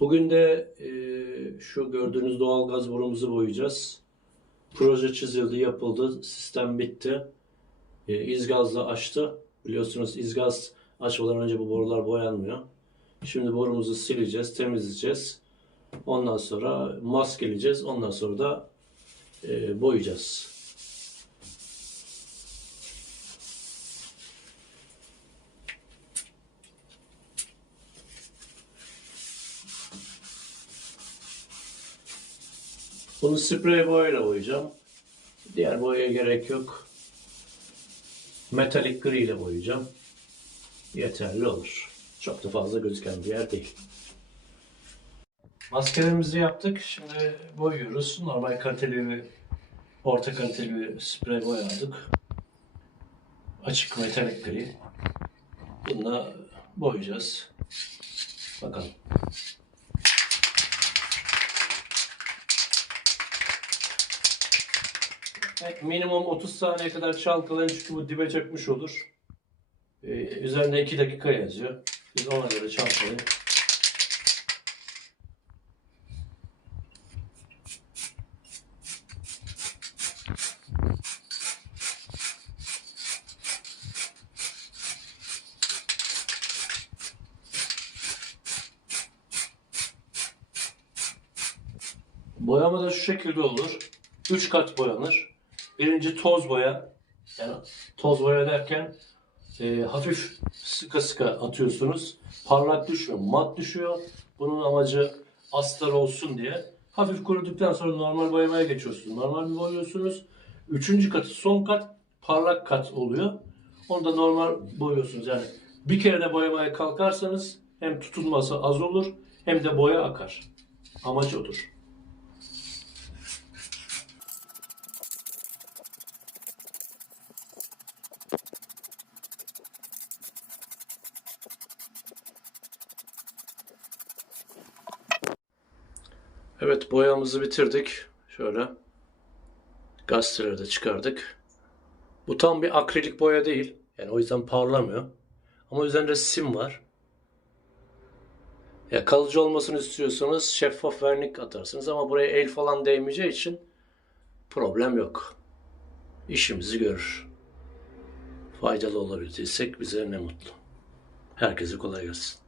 Bugün de e, şu gördüğünüz doğalgaz borumuzu boyayacağız. Proje çizildi, yapıldı, sistem bitti. E, İzgazla açtı. Biliyorsunuz izgaz açmadan önce bu borular boyanmıyor. Şimdi borumuzu sileceğiz, temizleyeceğiz. Ondan sonra maskeleyeceğiz. Ondan sonra da e, boyayacağız. Bunu sprey boyayla boyayacağım. Diğer boyaya gerek yok. Metalik gri ile boyayacağım. Yeterli olur. Çok da fazla gözüken bir yer değil. Maskelerimizi yaptık. Şimdi boyuyoruz. Normal kaliteli bir orta kaliteli bir sprey boya aldık. Açık metalik gri. Bununla boyayacağız. Bakalım. Minimum 30 saniye kadar çalkalayın çünkü bu dibe çökmüş olur. Ee, üzerinde 2 dakika yazıyor. Biz ona göre çalkalayın. Boyama da şu şekilde olur. 3 kat boyanır. Birinci toz boya. Yani toz boya derken e, hafif sıka sıka atıyorsunuz. Parlak düşmüyor, mat düşüyor. Bunun amacı astar olsun diye. Hafif kuruduktan sonra normal boyamaya geçiyorsunuz. Normal bir boyuyorsunuz. Üçüncü katı son kat parlak kat oluyor. Onu da normal boyuyorsunuz. Yani bir kere de boyamaya kalkarsanız hem tutulması az olur hem de boya akar. Amaç odur. Evet boyamızı bitirdik. Şöyle gazeteleri de çıkardık. Bu tam bir akrilik boya değil. Yani o yüzden parlamıyor. Ama üzerinde sim var. Ya kalıcı olmasını istiyorsanız şeffaf vernik atarsınız ama buraya el falan değmeyeceği için problem yok. İşimizi görür. Faydalı olabildiysek bize ne mutlu. Herkese kolay gelsin.